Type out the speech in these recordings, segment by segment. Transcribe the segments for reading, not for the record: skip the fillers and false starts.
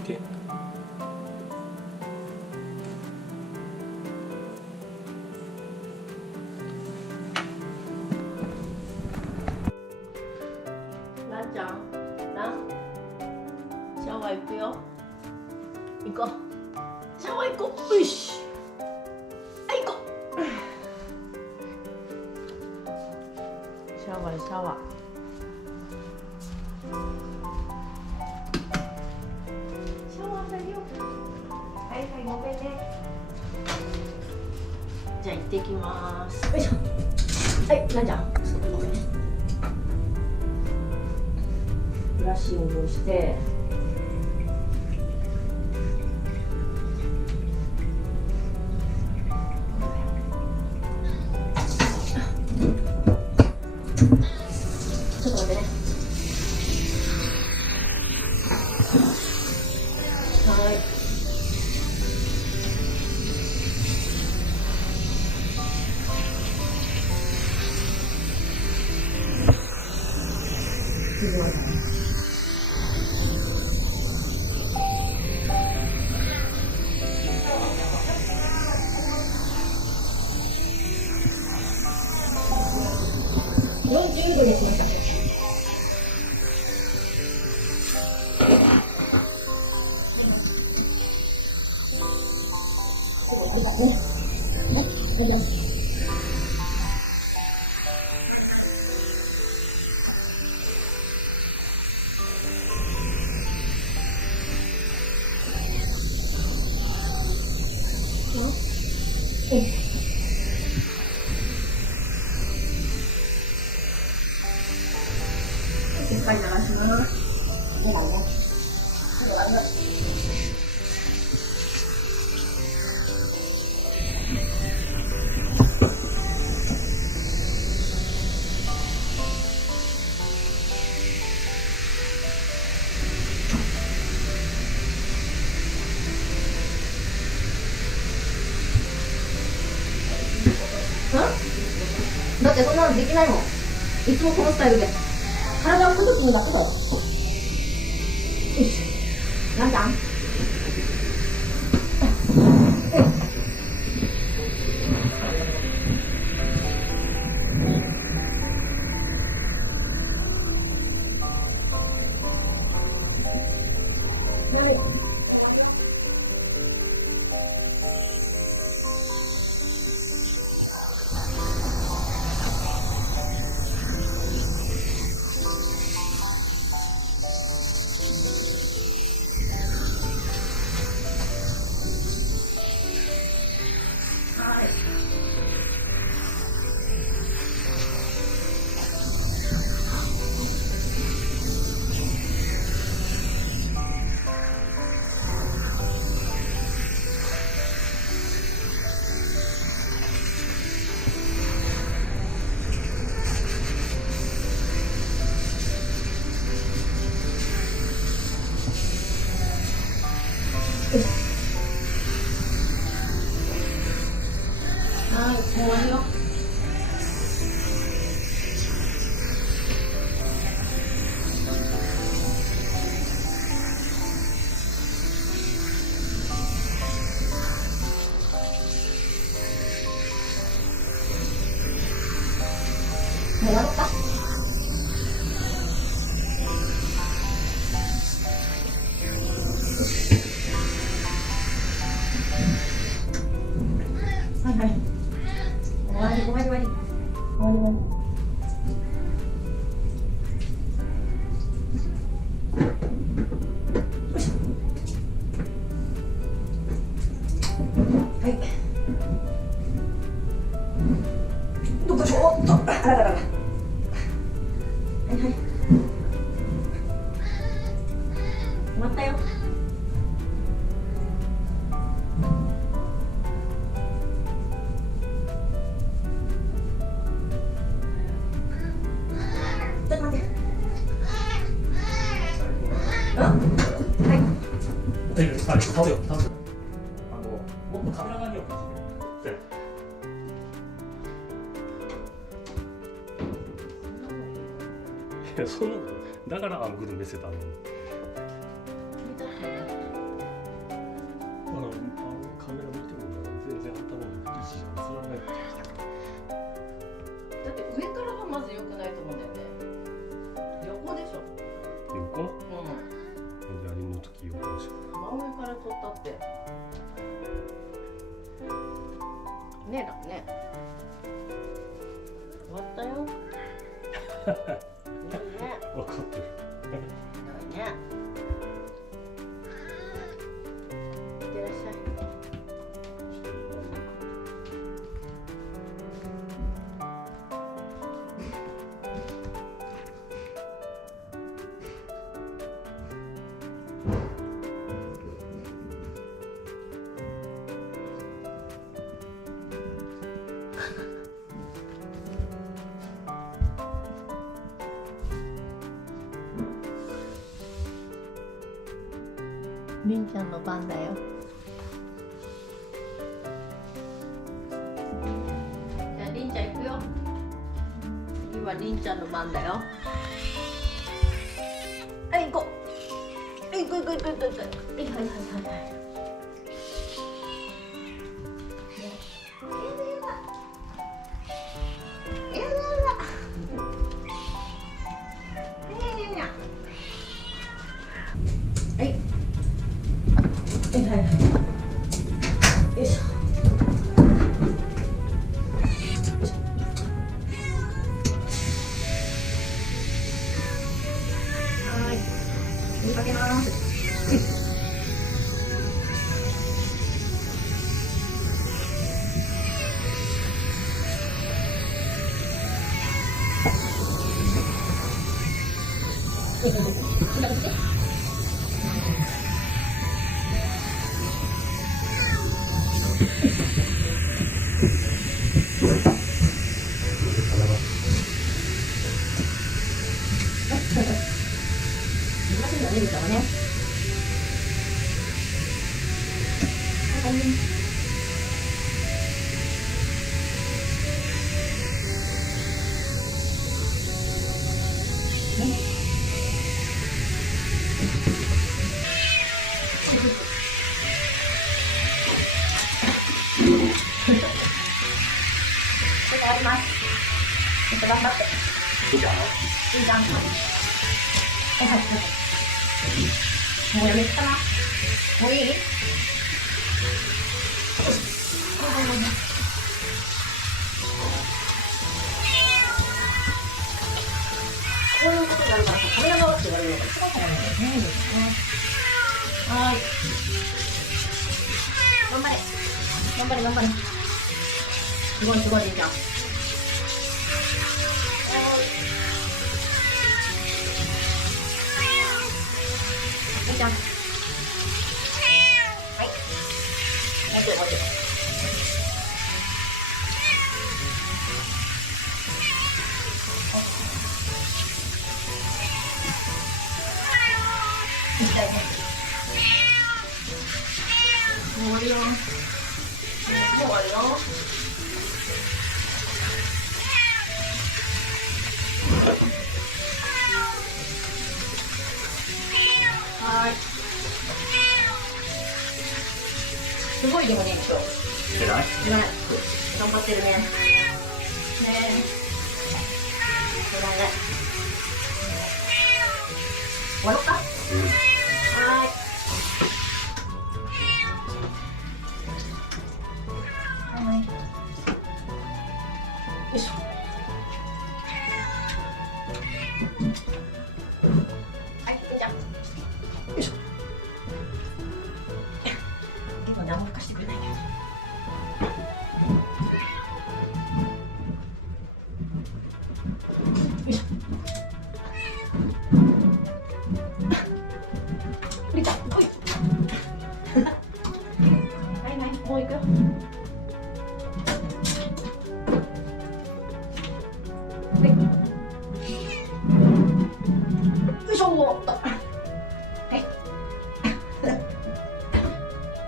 いて。ランちゃん、ラン、シャワー行くよ。行こう。シャワー行こう。よし。はい、行こう。シャワー、シャワー。シャワーだよ。はいはい、ごめんね。じゃあ行ってきます。よいしょ。はい、ランちゃん、ちょっとごめんね。ブラッシングをして。ちょっと待ってね。はい。次はね。40度にしました。しっかり流します。ごまね。ちょっとありがとう。だってそんなのできないもん。いつもこのスタイルで。体を崩すだけだよ。よし。なんちゃん。はい、もう終わりよ。もう終わった。はいはい。終わり終わり終わり。はい。どこしょっと。あらららら。はいはい。終わったよ。ちょっと待って。はい。大丈夫です。倒れよ、倒れよ。もっとカメラ側にはそんなだからアングル見せたのに。取ったってねえだね。終わったよ。いいね。分かってる。いいね。いってらっしゃい。りんちゃんの番だよ。じゃありんちゃん行くよ。次はりんちゃんの番だよ。はい、行こう。行く行く行く行く行く。はいはいはいはい。はいはいはい。よいしょ。はい。追いかけます。難しいんだね、みたいなね。終わります。ちょっと頑張って。どうかいいじゃん。はいはいはい。もうやめっかな。もういい？はいはいはい。こういうことになるから、カメラ側って言われるのが一番困るんですね。はい。頑張れ。頑張れ頑張れ。すごいすごい、りんちゃん。りんちゃん。はい。もうちょいもうちょい。終わるよ。もう終わるよ。はい。すごいでもね、今日。偉い。偉い。頑張ってるね。ねえ。そうだね。終わろうか。はーい。はい。よいしょ。はい、じゃあ。よいしょ。今何も貸してくれないけど。よいしょ。りんちゃん、おい。はいはい、もう行くよ。はい。よいしょーっと。はい。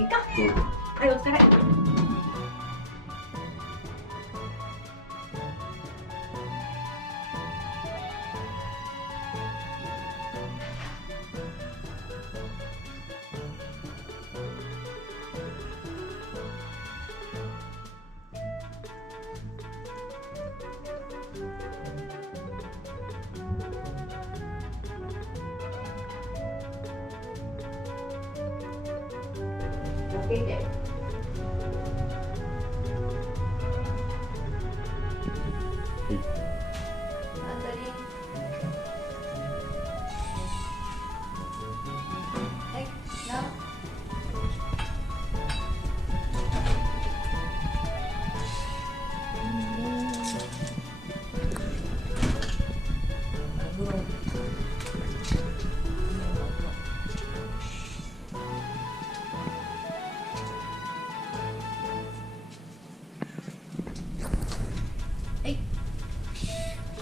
いいか。はい、お疲れ。けて。ナタリン。はい、な。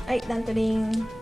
はい、ダントリン。